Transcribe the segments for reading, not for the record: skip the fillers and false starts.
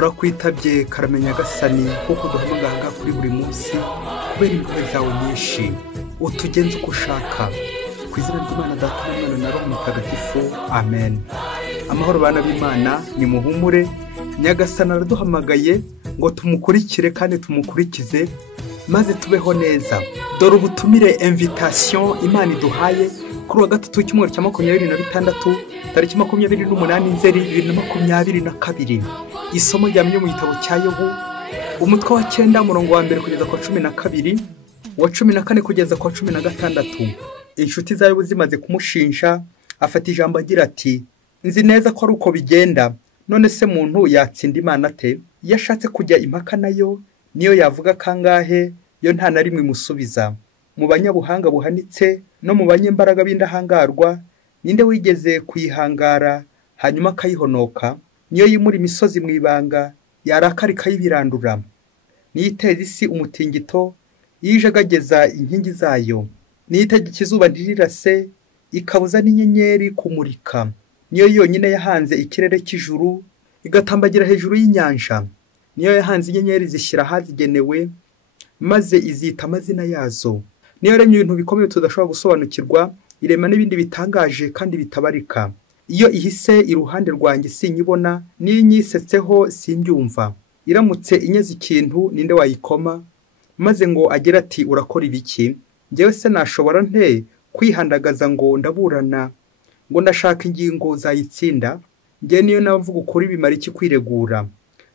turakwitabye karamenya gasani kuko duhamagara kuri buri munsi kubera impuhwe zawe nyinshi utugenze uko ushaka ku izina ry'Imana Data na Mwana na Roho Mutagatifu amen. Amahoro bana b'Imana ni muhumure, Nyagasani araduhamagaye ngo tumukurikire kandi tumukurikize maze tubeho neza. Dore ubutumire invitation Imana iduhaye kuri wa gatatu cy'umwaka cya 2026 tariki 28 Nzeri 2022. Isomo ryamye mu gitabo cya Yobu umutwe wa 9 umurongo wa 1 kugeza ku 12, wa 14 kugeza ku 16. Inshuti zayo zimaze kumushinja afata ijambo agira ati, nzi neza ko ari uko bigenda, none se muntu yatsinda Imana ate? Yashatse kujya impaka nayo niyo yavuga kangahe yo nta na rimwe musubiza. Mu banyabuhanga buhanitse no mu banyembaraga b'indahangarwa ninde wigeze kuyihangara hanyuma akayihonoka? Niyo yimura imisozi mu ibanga yarakari kayibirandura, niyiteza isi umutingito yijagageza inkingi zayo, niyitegeka izuba ntirirase ikabuza n'inyenyeri kumurika. Niyo yonyine yahanze ikirere cy'ijuru igatambagira hejuru y'inyanja, niyo yahanze inyenyeri zishyira hazigenewe maze izita amazina yazo. Niyo yaremye ibintu bikomeye tudashobora gusobanukirwa, irema n'ibindi bitangaje kandi bitabarika. Iyo ihise iruhande rwanjye sinyibona, niyo inyisetseho simbyumva. Iramutse inyeze ikintu ninde wayikoma maze ngo agira ati urakora ibiki? Njyewe se nashobora nte kwihandagaza ngo ndaburana ngo ndashaka ingingo zayitsinda? Njye niyo navuga ukuri bimara iki kwiregura,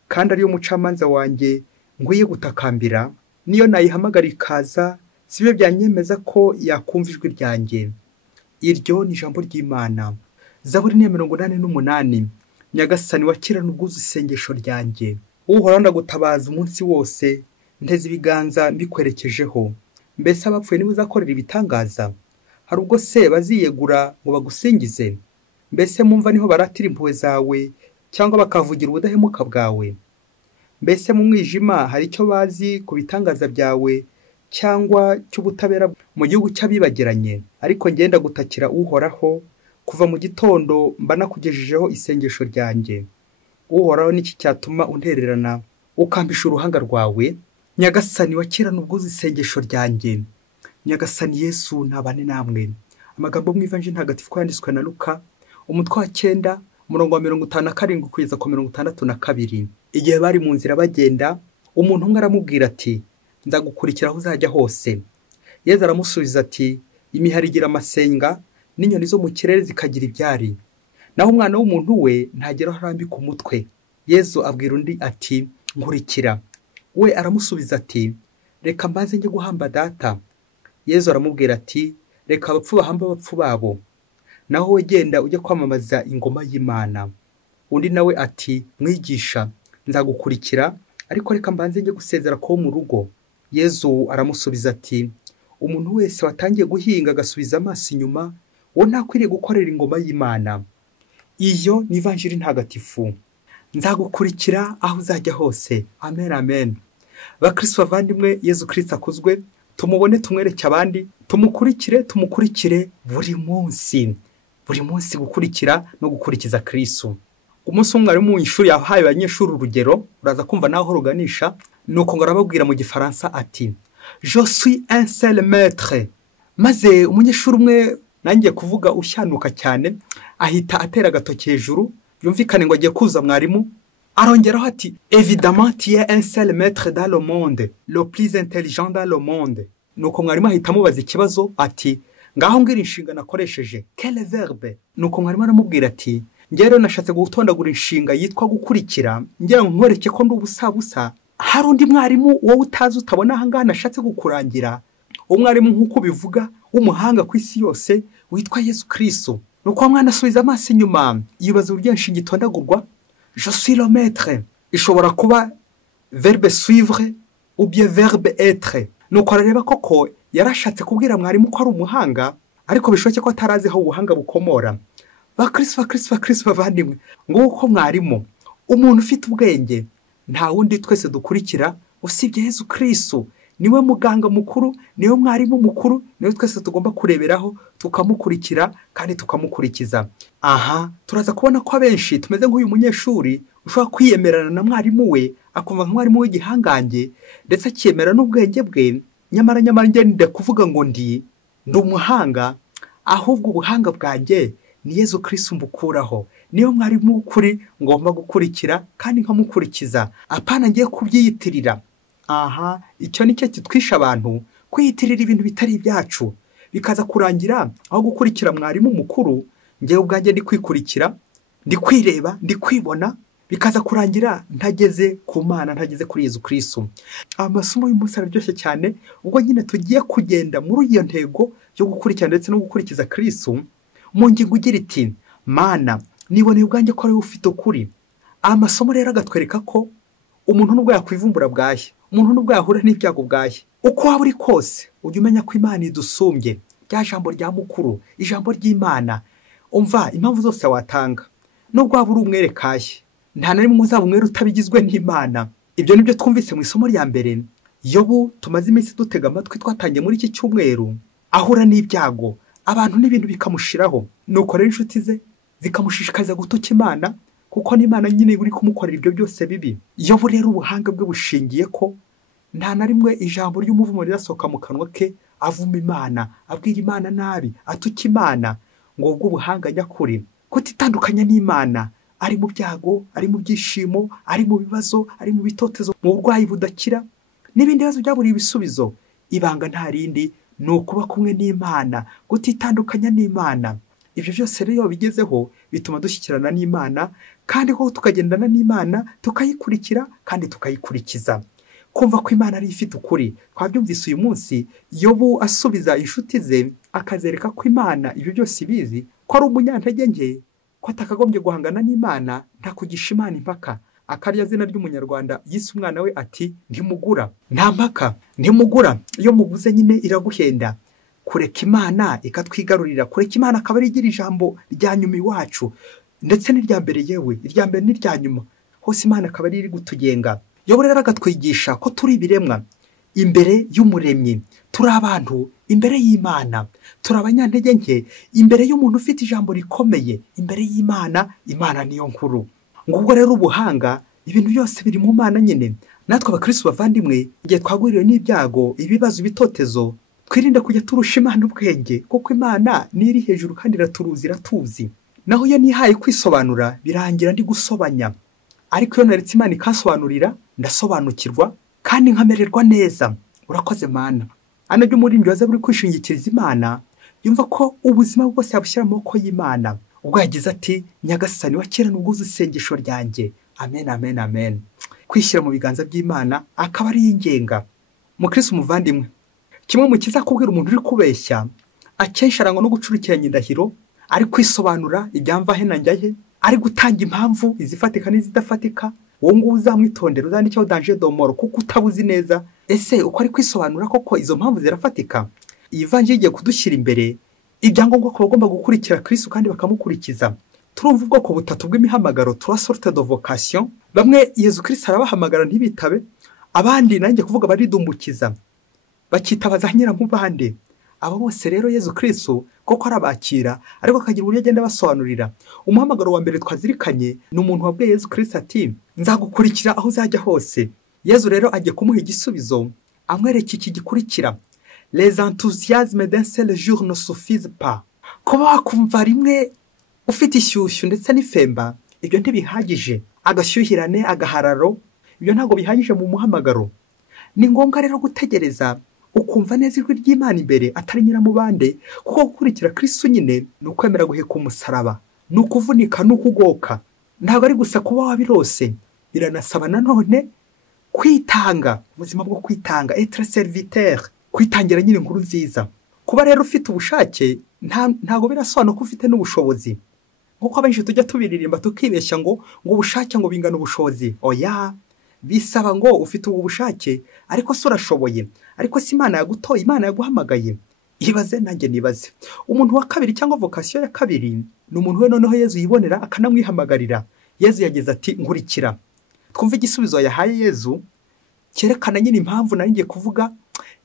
kandi ariyo mucamanza wanjye ngwiye gutakambira. Niyo nayihamagara ikaza sibe byanyemeza ko yakumva ijwi ryanjye. Iryo ni ijambo ry'Imana. Zaburi 188. Nyagasani wakirana ubwuzu isengesho ryanjye, Uhoraho ndagutabaza umunsi wose, nteze ibiganza mbikwerekejeho. Mbese abapfuye niba uzakorera ibitangaza? Hari ubwo se baziyegura ngo bagusingize? Mbese mumva niho baratira impuhwe zawe cyangwa bakavugira ubudahemuka bwawe? Mbese mu mwijima hari icyo bazi ku bitangaza byawe cyangwa cy'ubutabera mu gihugu cy'abibagiranye? Ariko ngenda gutakira Uhoraho kuva mu gitondo mba nakugejejeho isengesho ryanjye. Uhoraho niki cyatuma untererana ukampisha uruhanga rwawe? Nyagasani wakirana ubwuzu isengesho ryanjye. Nyagasani Yesu nabane namwe. Amagambo mu Ivanjili ntagatifu yanditswe na Luka umutwe wa 9 umurongo wa 57 kugeza ku 62. Igihe bari mu nzira bagenda, umuntu umwe aramubwira ati, nzagukurikira aho uzajya hose. Yesu aramusubiza ati, imihari igira amasenga n'inyoni zo mu kirere zikagira ibyari, naho umwana w'umuntu we ntagera aho arambika umutwe. Yesu abwira undi ati, nkurikira. We aramusubiza ati, reka mbanze njye guhamba data. Yesu aramubwira ati, reka abapfu bahamba abapfu babo, naho we genda ujye kwamamaza ingoma y'Imana. Undi nawe ati, mwigisha, nzagukurikira, ariko reka mbanze njye gusezera ko mu rugo. Yesu aramusubiza ati, umuntu wese watangiye guhinga agasubiza amaso inyuma, uwo ntakwiriye gukorera ingoma y'Imana. Iyo ni Ivanjili ntagatifu. Nzagukurikira aho uzajya hose. Amen amen. Bakristo bavandimwe, Yesu Kristo akuzwe. Tumubone tumwereke abandi, tumukurikire buri munsi. Buri munsi gukurikira no gukurikiza Kristo. Umunsi umwe ari mu ishuri yahaye abanyeshuri urugero, uraza kumva naho ruganisha, nuko ngo arababwira mu Gifaransa ati, je suis un seul maître. Maze umunyeshuri umwe nangiye kuvuga ushyanuka cyane ahita atera agatoki hejuru, yumvikane ngo agiye kuza mwarimu. Arongeraho ati, évidemment tu es un seul maître dans le monde, le plus intelligent dans le monde. Nuko mwarimu ahita amubaza ikibazo ati, ngaho mbwira inshinga nakoresheje, quel verbe? Nuko mwarimu aramubwira ati, njye rero nashatse gutondagura inshinga yitwa gukurikira, ngira ngo nkwereke ko ndubusabusa. Hari undi mwarimu wowe utazi utabona aha ngaha nashatse gukurangira, umwarimu nk'uko bivuga w'umuhanga ku isi yose witwa Yesu Kristo. Nuko mwana asubiza amaso inyuma yibaza uburyo inshinga itondagurwa. Je suis le maître ishobora kuba verbe suivre ou bien verbe être. Nuko arareba koko yarashatse kubwira mwarimu ko ari umuhanga, ariko bishoboke ko atarazi aho ubuhanga bukomora. Bakristo bavandimwe, nguko mwarimu, umuntu ufite ubwenge, nta wundi twese dukurikira usibye Yesu Kristo. Niwe muganga mukuru, niwe mwarimu mukuru, niwe twese tugomba kureberaho tukamukurikira kandi tukamukurikiza. Aha turaza kubona ko abenshi tumeze nk'uyu munyeshuri ushobora kwiyemerana na mwarimu we akumva nka mwarimu w'igihangange ndetse akiyemera n'ubwenge bwe, nyamara njye kuvuga ngo ndi umuhanga, ahubwo ubuhanga bwanjye ni Yezu Kristu mbukuraho. Niyo mwarimu w'ukuri ngomba gukurikira kandi nkamukurikiza, apana ngiye kubyiyitirira. Icyo nicyo kitwisha abantu, kwiyitirira ibintu bitari ibyacu, bikaza kurangira aho gukurikira mwarimu mukuru, ngewe ubwanjye ndi kwikurikira, ndi kwireba, ndi kwibona, bikaza kurangira ntageze ku Mana, ntageze kuri Yezu Kristu. Amasomo y'umunsi araryoshye cyane, ubwo nyine tugiye kugenda muri iyo ntego yo gukurikira ndetse no gukurikiza Kristu, mu ngingo igira iti Mana niboneye ubwanjye ko ari wowe ufite ukuri. Amasomo rero agatwereka ko umuntu nubwo yakwivumbura bwahe, umuntu nubwo yahura n'ibyago bwahe, uko waba uri kose ujye umenya ko Imana idusumbye. Rya jambo rya mukuru, ijambo ry'Imana, umva impamvu zose watanga nubwo waba uri umwere kahe, nta na rimwe uzaba umwere utabigizwe n'Imana. Ibyo nibyo twumvise mu isomo rya mbere. Yobu tumaze iminsi dutega amatwi, twatangiye muri iki cyumweru, ahura n'ibyago, abantu n'ibintu bikamushiraho, nuko rero inshuti ze zikamushishikariza gutuka Imana, kuko n'Imana nyine uri kumukorera ibyo byose bibi. Yobu rero ubuhanga bwe bushingiye ko nta na rimwe ijambo ry'umuvumo rirasohoka mu kanwa ke avuma Imana, abwira Imana nabi, atuka Imana. Ngo ubwo ubuhanga nyakuri kutitandukanya n'Imana, ari mu byago, ari mu byishimo, ari mu bibazo, ari mu bitotezo, mu burwayi budakira n'ibindi bibazo byaburiye ibisubizo, ibanga nta rindi ni ukuba kumwe n'Imana, kutitandukanya n'Imana. Ibyo byose rero bigezeho bituma dushyikirana n'Imana, kandi ko tukagendana n'Imana, tukayikurikira kandi tukayikurikiza, kumva ko Imana ari ifite ukuri. Twabyumvise uyu munsi, Yobu asubiza inshuti ze akazereka ko Imana ibyo byose ibizi, ko ari umunyantege nke, ko atakagombye guhangana n'Imana, nta kugisha Imana impaka. Akarya zina ry'umunyarwanda yise umwana we ati ntimugura, nta mpaka, ntimugura. Iyo muguze nyine iraguhenda. Kureka Imana ikatwigarurira, kureka Imana akaba ari igira ijambo rya nyuma iwacu, ndetse n'irya mbere, yewe irya mbere n'irya nyuma, hose Imana akaba ari iri gutugenga. Yobu rero agatwigisha ko turi ibiremwa imbere y'umuremyi, turi abantu imbere y'Imana, turi abanyantege nke imbere y'umuntu ufite ijambo rikomeye imbere y'Imana. Imana niyo nkuru. Ngubwo rero ubuhanga, ibintu byose biri mu Mana nyine. Natwe abakristo bavandimwe, igihe twagwiriwe n'ibyago, ibibazo, ibitotezo, twirinde kujya turusha Imana ubwenge, kuko Imana ni iri hejuru kandi iraturuzi, iratuzi. Naho iyo nihaye kwisobanura birangira ndi gusobanya, ariko iyo naretse Imana ikasobanurira ndasobanukirwa kandi nkamererwa neza. Urakoze Mana. Hano byo muri mbyoza buri kwishingikiriza Imana, yumva ko ubuzima bwose yabushyira mu maboko y'Imana. Ubwo yagize ati Nyagasani wa kera n'ubwuzu isengesho ryanjye. Amen, amen, amen. Kwishyira mu biganza by'Imana akaba ari ingenga. Mukristo umuvandimwe, kimwe mu kizakubwira umuntu uri kubeshya, akenshi arangwa no gucurikiranya indahiro, ari kwisobanura ibyamva he na njyahe, ari gutanga impamvu izifatika n'izidafatika. Wowe nguwo uzamwitondera, uzandikeho danger domoro, kuko utabuzi neza ese uko ari kwisobanura koko izo mpamvu zirafatika. Iyi vanjiri igiye kudushyira imbere ibyangombwa ko bagomba gukurikira Kristo kandi bakamukurikiza. Turumva ubwoko butatu bw'imihamagaro, trois sortes de vocation. Bamwe Yezu Kristo arabahamagara ntibitabe, abandi nanjye kuvuga baridumbukiza, bakitabaza nk'abandi. Abo bose rero Yezu Kristo koko arabakira, ariko akagira uburyo agenda basobanurira. Umuhamagaro wa mbere twazirikanye ni umuntu wabwiye Yezu Kristo ati nzagukurikira aho uzajya hose. Yezu rero agiye kumuha igisubizo, amwereka iki gikurikira: les enthousiasmes d'un seul jour ne suffisent pas. Kuba wakumva rimwe ufite ishyushyu ndetse n'ifemba, ibyo ntibihagije. Agashyuhirane, agahararo, ibyo ntabwo bihagije mu muhamagaro. Ni ngombwa rero gutegereza ukumva neza ijwi ry'Imana imbere, atari nyiramubande, kuko gukurikira Kristo nyine ni ukwemera guheka umusaraba, ni ukuvunika, ni ukugoka. Ntabwo ari gusa kuba wabirose, biranasaba nanone kwitanga, ubuzima bwo kwitanga, être serviteur, kwitangira nyine inkuru nziza. Kuba rero ufite ubushake ntago birasobanura ko ufite n'ubushobozi, nkuko abenshi tujya tubiririmba tukibeshya ngo ubushake ngo bingana ubushobozi. Oya, bisaba ngo ufite ubushake, ariko se urashoboye, ariko si Imana yagutoye, Imana yaguhamagaye. Ibaze nanjye nibaze. Umuntu wa kabiri cyangwa vocation ya kabiri ni umuntu we noneho Yezu yibonera akanamwihamagarira. Yezu yagize ati nkurikira. Twumva igisubizo yahaye Yezu cyerekana nyine impamvu nari ngiye kuvuga,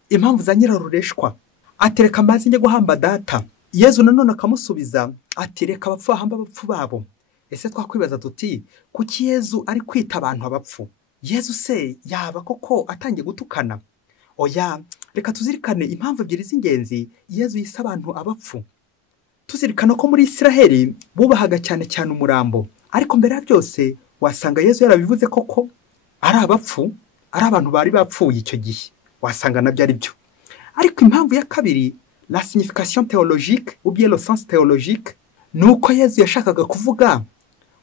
impamvu za nyirarureshwa. Atereka amazi njye guhamba data. Yezu nanone akamusubiza ati reka abapfu bahamba abapfu babo. ese twakwibaza tuti kuki Yezu ari kwita abantu abapfu? Yezu se yaba koko atangiye gutukana? Oya, reka tuzirikane impamvu ebyiri z'ingenzi Yezu yise abantu abapfu. Tuzirikana ko muri Isiraheli bubahaga cyane cyane umurambo, ariko mbere ya byose wasanga Yezu yarabivuze koko ari abapfu, ari abantu bari bapfuye icyo gihe, wasanga nabyo ari byo. Ariko impamvu ya kabiri, la signification théologique ou bien le sens théologique, nuko Yezu yashakaga kuvuga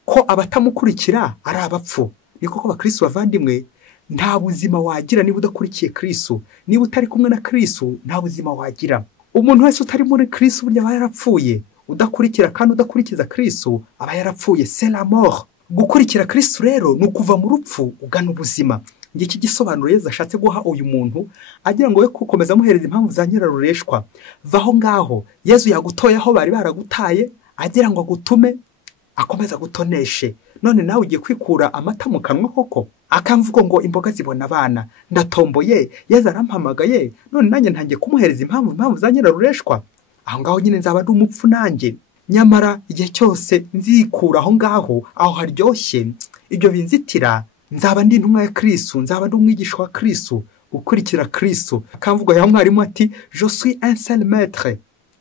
ko abatamukurikira ari abapfu. Ni koko bakristo bavandimwe, nta buzima wagira niba udakurikiye Kristo. Niba utari kumwe na Kristo, nta buzima wagira. Umuntu wese utari muri Kristo burya aba yarapfuye. Udakurikira kandi udakurikiza Kristo aba yarapfuye. C'est la mort. Gukurikira Kristo rero ni ukuva mu rupfu ugana ubuzima. Ngiki gisobanuro Yezu ashatse guha uyu muntu, agira ngo we gukomeza amuhereza impamvu za nyirarureshwa. Vaho ngaho Yezu yagutoye aho bari baragutaye, agira ngo agutume akomeza gutoneshe. None nawe ugiye kwikura amata mu kanwa koko? Akamvugo ngo imboga zibona abana, ndatomboye, Yezu arampamagaye, none nanjye ntangiye kumuhereza impamvu za nyirarureshwa. Aho ngaho nyine nzaba ndi umupfu nanjye. Nyamara igihe cyose nzikura aho ngaho, aho haryoshye, ibyo binzitira, nzaba ndi intumwa ya Kristo, nzaba ndi umwigisha wa Kristo, gukurikira Kristo. Akamvugo ya mwarimu ati je suis un seul maître.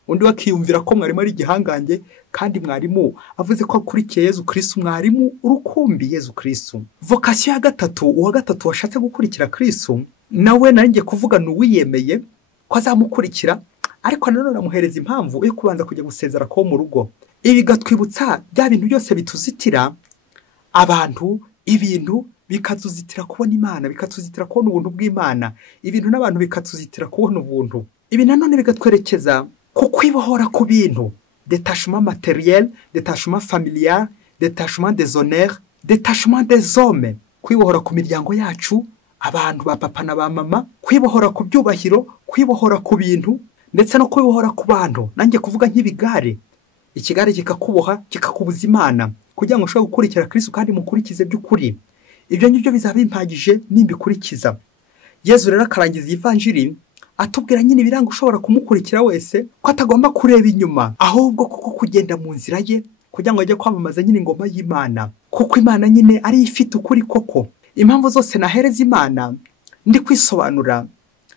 Undi wakiyumvira ko mwarimu ari igihangange, kandi mwarimu avuze ko akurikiye Yezu Kristo, mwarimu urukumbi Yezu Kristo. Vocation ya gatatu, uwa gatatu washatse gukurikira Kristo, nawe nanjye kuvuga n'uwiyemeye ko azamukurikira, ariko nanone amuhereza impamvu yo kubanza kujya gusezera ko mu rugo. Ibi gatwibutsa bya bintu byose bituzitira, abantu, ibintu bikatuzitira kubona Imana, bikatuzitira kubona ubuntu bw'Imana, ibintu n'abantu bikatuzitira kubona ubuntu. Ibi nanone bigatwerekeza ku kwibohora ku bintu, détachement matériel, détachement familial, détachement des honneurs, détachement des hommes. Kwibohora ku miryango yacu, abantu ba papa na ba mama, kwibohora ku byubahiro, kwibohora ku bintu, ndetse no kwibohora ku bantu. Nanjye kuvuga nk'ibigare, ikigare kikakuboha kikakubuza Imana, kugira ngo ushobore gukurikira Kristo kandi mukurikize by'ukuri. Ibyo ngibyo bizaba bimpagije nimbikurikiza. Yezu rero akarangiza ivanjiri atubwira nyine ibiranga ushobora kumukurikira wese, ko atagomba kureba inyuma, ahubwo kuko kugenda mu nzira ye, kugira ngo ajye kwamamaza nyine ingoma y'Imana, kuko Imana nyine ari ifite ukuri koko. Impamvu zose nahereza Imana ndi kwisobanura,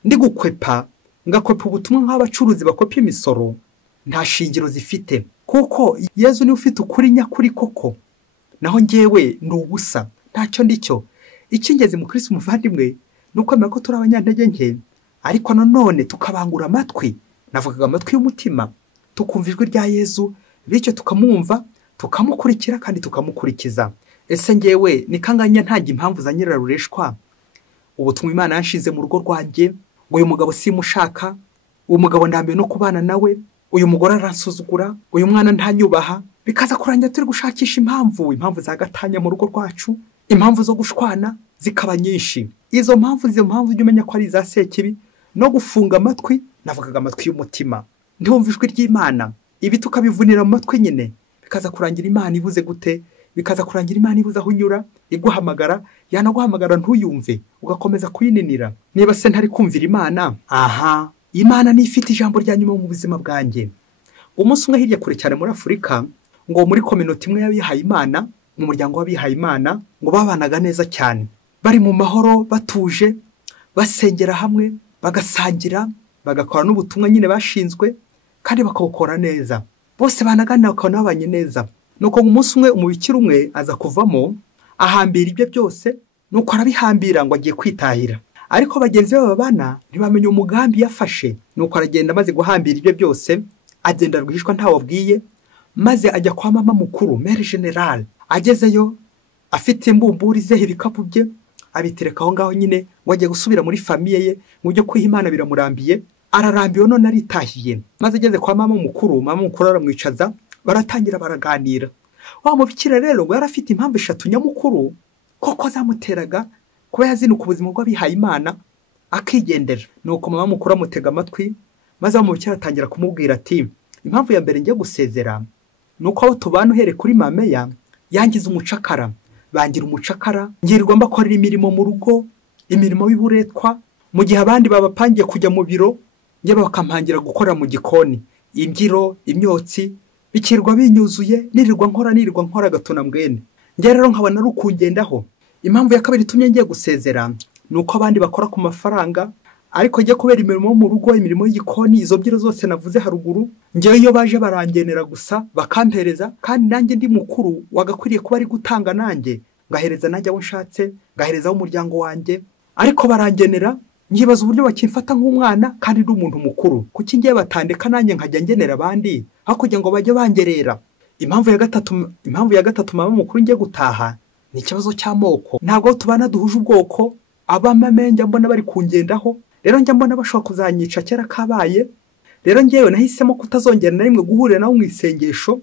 ndi gukwepa, ngakwepa ubutumwa nk'abacuruzi bakopya imisoro, nta shingiro zifite, kuko Yezu ni ufite ukuri nyakuri koko, naho ngewe ndi ubusa, ntacyo ndicyo. Icy'ingenzi mu Kristo muvandimwe ni ukwemera ko turi abanyantege nke, ariko nanone tukabangura amatwi, navugaga amatwi y'umutima, tukumva ijwi rya Yezu, bityo tukamwumva, tukamukurikira kandi tukamukurikiza. Ese ngewe ni kanganya ntange impamvu za nyirarureshwa? Ubutumwa Imana yanshize mu rugo rwanjye, ngo uyu mugabo simushaka, uyu mugabo ndambiwe no kubana nawe, uyu mugore aransuzugura, uyu mwana ntanyubaha, bikaza kurangira turi gushakisha impamvu za gatanya mu rugo rwacu, impamvu zo gushwana zikaba nyinshi. Izo mpamvu ujye umenya ko ari iza sekibi, no gufunga amatwi, navugaga amatwi y'umutima, ndumva ijwi ry'Imana. Ibi tukabivunira mu matwi nyine, bikaza kurangira Imana ibuze gute? Bikaza kurangira Imana ibuze aho unyura, iguhamagara, yanaguhamagara ntuyumve, ugakomeza kuyininira. Niba se ntari kumvira Imana, aha, Imana ni ifite ijambo rya nyuma mu buzima bwanjye. Umunsi umwe hirya kure cyane muri Afurika, ngo muri community imwe y'abihaye Imana, mu muryango w'abihaye Imana, ngo babanaga neza cyane, bari mu mahoro, batuje, basengera hamwe, bagasangira, bagakora n'ubutumwa nyine bashinzwe, kandi bakawukora neza. Bose banaganira bakaba babanye neza. Nuko umunsi umwe umubikira umwe aza kuvamo, ahambira ibyo byose, nuko arabihambira ngo agiye kwitahira. Ariko bagenzi be babana ntibamenye umugambi yafashe. Nuko aragenda maze guhambira ibyo byose, agenda rwihishwa ntawabwiye, maze ajya kwa mama mukuru, mère générale. Agezeyo afite imbumburi ze, ibikapu bye, abitereka aho ngaho nyine, ngo agiye gusubira muri famiye ye, mu byo kwiha Imana biramurambiye, ararambiwe none aritahiye. Maze ageze kwa mama mukuru aramwicaza, baratangira baraganira. Wa mubikira rero ngo yarafite impamvu eshatu nyamukuru koko zamuteraga kuba yazinuka ubuzima bw'abihaye Imana akigendera. Nuko mama mukuru amutega amatwi, maze wa mubikira atangira kumubwira ati, impamvu ya mbere ngiye gusezera nuko abo tubana uhere kuri mameya yangize umucakara, bangira umucakara, ngirirwa mbakorera imirimo mu rugo, imirimo y'uburetwa, mu gihe abandi babapangiye kujya mu biro, njye bakampangira gukora mu gikoni, imbyiro, imyotsi, bikirwa binyuzuye nirirwa nkora gatuna mbwene. Njye rero nkabona rukungendaho. Impamvu ya kabiri itumye ngiye gusezera nuko abandi bakora ku mafaranga, ariko njye kubera imirimo mu rugo, imirimo y'igikoni, izo byiro zose navuze haruguru, njye iyo baje barangenera gusa bakampereza, kandi nanjye ndi mukuru wagakwiriye kuba ari gutanga nanjye, ngahereza nanjye abo nshatse, ngahereza umuryango wanjye, ariko barangenera. Nyibaza uburyo bakimfata nk'umwana kandi ndi umuntu mukuru. Kuki ngiye batandeka nanjye nkajya ngenera abandi hakurya ngo bajye bangerera. Impamvu ya gatatu mama mukuru ngiye gutaha ni ikibazo cy'amoko. Ntabwo tubana duhuje ubwoko, abamame njya mbona bari kungendaho, rero njya mbona bashobora kuzanyica kera kabaye. Rero ngewe nahisemo kutazongera na rimwe guhurira nabo mu isengesho,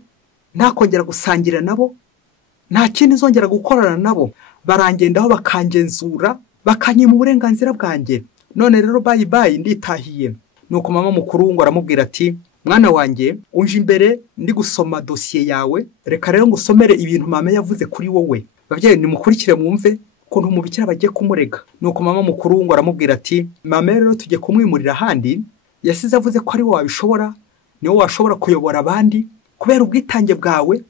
ntakongera gusangira nabo, nta kindi nzongera gukorana nabo. Barangendaho bakangenzura, bakanyima uburenganzira bwanjye. None rero bye nditahiye. Nuko mama mukuru ngo aramubwira ati, mwana wanjye unje imbere ndi gusoma dosiye yawe, reka rero ngusomere ibintu mama yavuze kuri wowe. Babyeyi nimukurikire mwumve ukuntu umubikira bagiye kumurega. Nuko mama mukuru ngo aramubwira ati, mama rero tujye kumwimurira ahandi, yasize avuze ko ari wowe wabishobora, niwe washobora kuyobora abandi kubera ubwitange bwawe.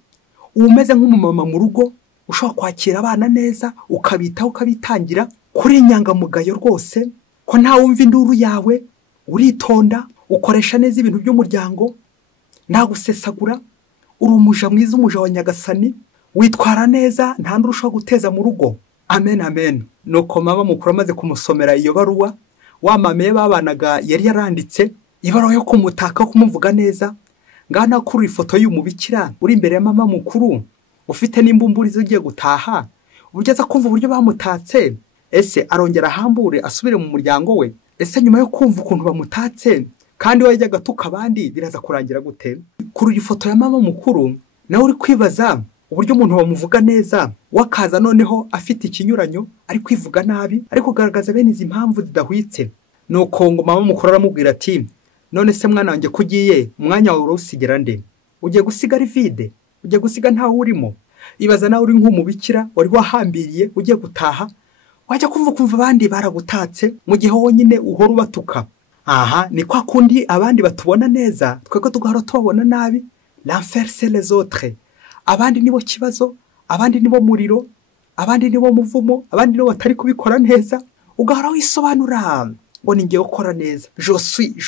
Umeze nk'umumama mu rugo, ushobora kwakira abana neza, ukabitaho, ukabitangira, kuri inyangamugayo rwose, ko nta wumva induru yawe, uritonda, ukoresha neza ibintu by'umuryango, nta gusesagura, uri umuja mwiza, umuja wa Nyagasani, witwara neza, nta ndurushaho guteza mu rugo. Amen amen. Nuko mama mukuru amaze kumusomera iyo baruwa, wa mame babanaga yari yaranditse ibaruwa yo kumutaka, kumuvuga neza. Ngana kuri ifoto y'umubikira uri imbere ya mama mukuru, ufite n'imbumburi zigiye gutaha, ugeza kumva uburyo bamutatse. Ese arongera ahambure asubire mu muryango we? Ese nyuma yo kumva ukuntu bamutatse kandi we yajyaga tuka abandi, biraza kurangira gute? Kuri ifoto ya mama mukuru nawe uri kwibaza uburyo umuntu bamuvuga neza, wakaza noneho afite ikinyuranyo, ari kwivuga nabi, ari kugaragaza bene izi mpamvu zidahwitse. Nuko ngo mama mukuru aramubwira ati, none se mwana wanjye kugiye, umwanya wawe urusigira nde? Ugiye gusigara vide? Ugiye gusiga ntawe urimo? Ibaza nawe uri nk'umubikira wari wahambiriye ugiye gutaha, wajya kumva abandi baragutatse mu gihe wonyine uhora ubatuka. Aha ni kwa kundi abandi batubona neza, twego tugahora tubabona nabi. L'enfer c'est les autres. Abandi nibo kibazo, abandi nibo muriro, abandi nibo muvumo, abandi nibo batari kubikora neza. Ugahora wisobanura ngo ni ngiye gukora neza. Je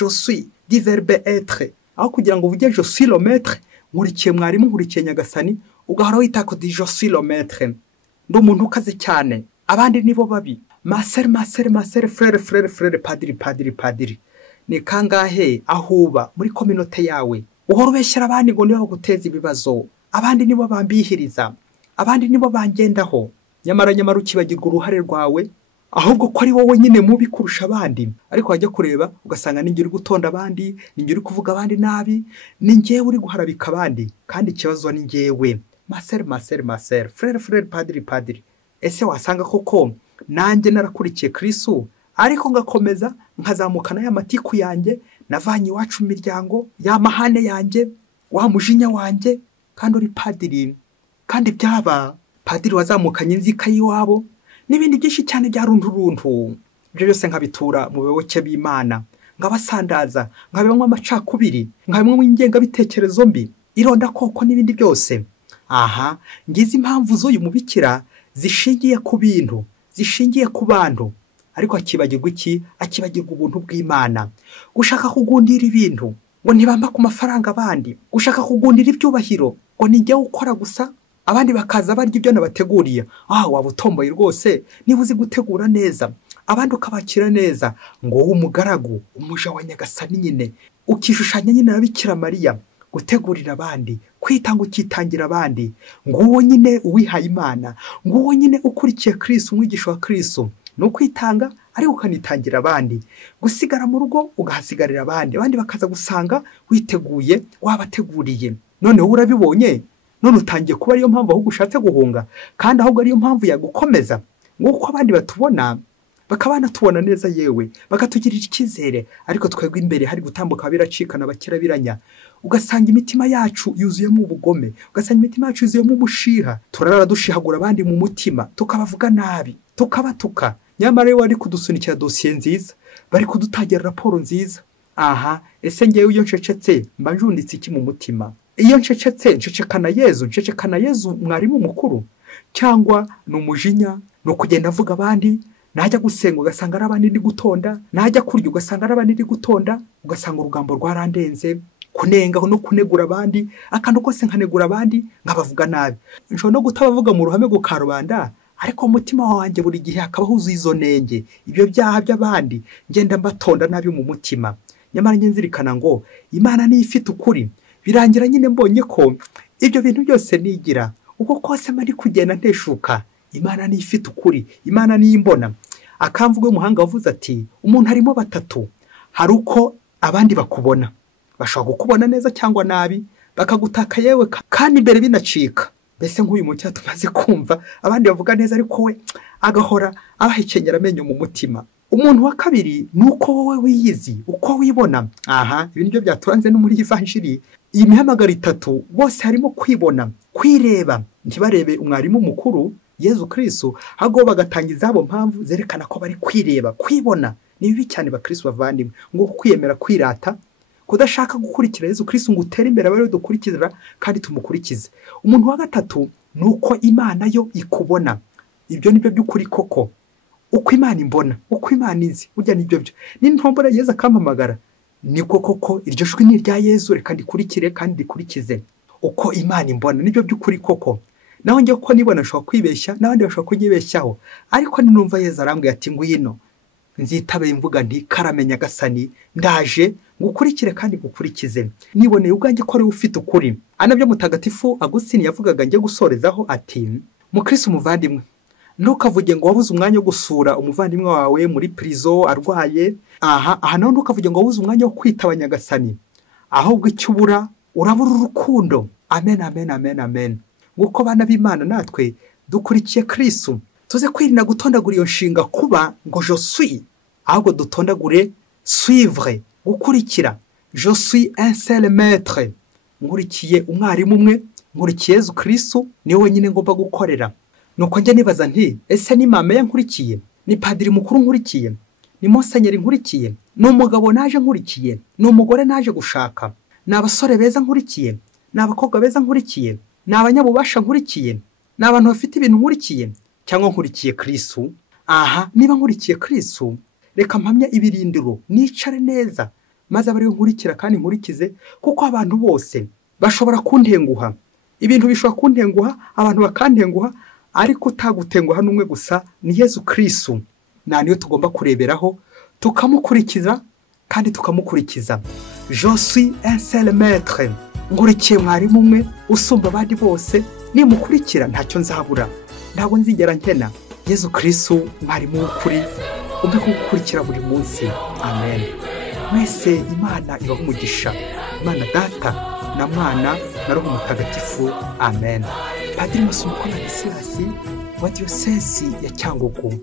suis du verbe être. Aho kugira ngo uvuge je suis le maître, nkurikiye mwarimu, nkurikiye Nyagasani, ugahora wita ko je suis le maître. Ndi umuntu ukaze cyane. Abandi nibo babi. Ma sœur, frère, padiri. Ni kangahe ahuba muri communauté yawe uhora ubeshyira abandi ngo nibo guteza ibibazo, abandi nibo bambihiriza, abandi nibo bangendaho, nyamara ukibagirwa uruhare rwawe, ahubwo ko ari wowe nyine mubi kurusha abandi. Ariko wajya kureba ugasanga ninjye uri gutonda abandi, ninjye uri kuvuga abandi nabi, ninjye uri guharabika abandi, kandi ikibazo ni njyewe. Ma sœur, frère, padiri. Ese wasanga koko nanjye narakurikiye Kristu, ariko ngakomeza nkazamukana ya matiku yanjye navanye iwacu mu miryango, ya mahane yanjye, wa mujinya wanjye, kandi uri padiri, kandi byaba padiri wazamukanye inzika y'iwabo n'ibindi byinshi cyane bya runturuntu. Ibyo byose nkabitura mu bayoboke b'Imana, ngabasandaza, nkabibamwe amacakubiri, nkabimwe ingenga bitekerezo mbi, ironda koko n'ibindi byose. Aha ngize impamvu z'uyu mubikira zishingiye ku bintu, zishingiye ku bantu, ariko akibagirwa iki? Akibagirwa ubuntu bw'Imana. Gushaka kugundira ibintu ngo ntibamba ku mafaranga abandi, gushaka kugundira ibyubahiro ngo nijye ukora gusa, abandi bakaza barya ibyo nabateguriye. Waba utomboye rwose niba uzi gutegura neza, abandi ukabakira neza, ngo wowe umugaragu, umuja wa Nyagasani nyine, ukishushanya nyine na Bikira Mariya, gutegurira abandi, kwitanga ukitangira abandi, ngo uwo nyine uwihaye Imana, ngo uwo nyine ukurikiye Kristu, umwigisha wa Kristu, no kwitanga ariko ukanitangira abandi, gusigara mu rugo ugahasigarira abandi bakaza gusanga witeguye, wabateguriye. None wowe urabibonye, none utangiye kuba ariyo mpamvu ahubwo ushatse guhunga, kandi ahubwo ariyo mpamvu yagukomeza, nguko abandi batubona, bakabana tubona neza yewe, bakatugirira icyizere, ariko twebwe imbere hari gutambuka biracikana bakirabiranya. Ugasanga imitima yacu yuzuyemo ubugome, ugasanga imitima yacu yuzuyemo umushiha, turarara dushihagura abandi mu mutima, tukabavuga nabi, tukabatuka. Nyamara wari kudusunikira dosiye nziza, bari kudutangira raporo nziza. Aha, ese ngewe iyo ncecetse mba njunditse iki mu mutima? iyo ncecetse ncecekana Yezu mwarimu mukuru, cyangwa ni umujinya, ni ukugenda avuga abandi, najya gusenga ugasanga ari abandi ndi gutonda, najya kurya ugasanga ari abandi ndi gutonda, ugasanga urugambo rwarandenze, kunenga no kunegura abandi, akantu kose nkanegura abandi nkabavuga nabi. Nshobora no gutabavuga mu ruhame gukarubanda, ariko umutima wanjye buri gihe hakaba huzuye izo nenge, ibyo byaha by'abandi ngenda mbatonda nabi mu mutima. Nyamara nzirikana ngo Imana ni ifite ukuri. Birangira nyine mbonye ko ibyo bintu byose nigira uko kose mari kugenda nteshuka, Imana ni ifite ukuri, Imana ni imbona. Akamvugo y'umuhanga wavuze ati umuntu harimo batatu, hari uko abandi bakubona, bashobora kukubona neza cyangwa nabi, bakagutaka yewe kandi imbere binacika. Mbese nk'uyu mucyo tumaze kumva abandi bavuga neza ariko we agahora abahekenyera amenyo mu mutima. Umuntu wa kabiri nuko wowe wiyizi, uko wibona. Ibi nibyo byaturanze no muri Ivanjiri. Iyi mihamagaro itatu bose harimo kwibona, kwireba, ntibarebe umwarimu mukuru Yezu Kristu, ahubwo bagatangiza abo mpamvu zerekana ko bari kwireba, kwibona. Ni bibi cyane bakristo bavandimwe, ngo kwiyemera, kwirata, kudashaka gukurikira Yezu Kristu ngo utere imbere abari dukurikira kandi tumukurikize. Umuntu wa gatatu nuko Imana yo ikubona. Ibyo nibyo by'ukuri koko. Uko Imana imbona, uko Imana izi, burya nibyo byo. Nintombora Yezu akampamagara, niko koko iryo jwi ni rya Yezu, reka ndikurikire kandi ndikurikize. Uko Imana imbona nibyo by'ukuri koko. Naho njye uko nibona nshobora kwibeshya, n'abandi bashobora kunyibeshyaho, ariko ninumva Yezu arambwiye ati ngwino, nzitabe imvuga nti karamenya gasani, ndaje ngukurikire kandi gukurikize. Niboneye ubwanjye ko ari ufite ukuri. Anabyo Mutagatifu Agustin yavugaga njye gusorezaho ati, mukristo umuvandimwe, ntukavuge ngo wabuze umwanya wo gusura umuvandimwe wawe muri prison arwaye. Naho ntukavuge ngo wabuze umwanya wo kwitaba Nyagasani, ahubwo icyo ubura urabura urukundo. Amen, amen, amen, amen. Nguko bana b'Imana natwe dukurikiye Kristu, tuze kwirinda gutondagura iyo nshinga kuba ngo je suis, ahubwo dutondagure suivre, gukurikira. Je suis un seul maître, nkurikiye umwarimu umwe, nkurikiye Yezu Kristu, niwe wenyine ngomba gukorera. Nuko njye nibaza nti, ese ni mama yankurikiye, ni padiri mukuru nkurikiye, ni monsenyeri nkurikiye, ni umugabo naje nkurikiye, ni umugore naje gushaka, ni abasore beza nkurikiye, ni abakobwa beza nkurikiye, ni abanyabubasha nkurikiye, ni abantu bafite ibintu nkurikiye, cyangwa nkurikiye Kristu? Niba nkurikiye Kristu, reka mpamya ibirindiro, nicare neza, maze abari nkurikira kandi nkurikize, kuko abantu bose bashobora kuntenguha. Ibintu bishobora kuntenguha, abantu bakantenguha, ariko utagutenguha n'umwe gusa ni Yezu Kristu. Niyo tugomba kureberaho, tukamukurikiza kandi tukamukurikiza. Je suis un seul maître, nkurikiye mwarimu umwe usumba abandi bose, nimukurikira ntacyo nzabura, ntabwo nzigera nkena. Yezu Kristu mwarimu w'ukuri, umbe kugukurikira buri munsi. Amen. Mwese Imana ibahe umugisha, Imana Data na Mwana na Roho Mutagatifu. Amen. Padiri Masumuko na Gisirasi wa Diyosezi ya Cyangugu.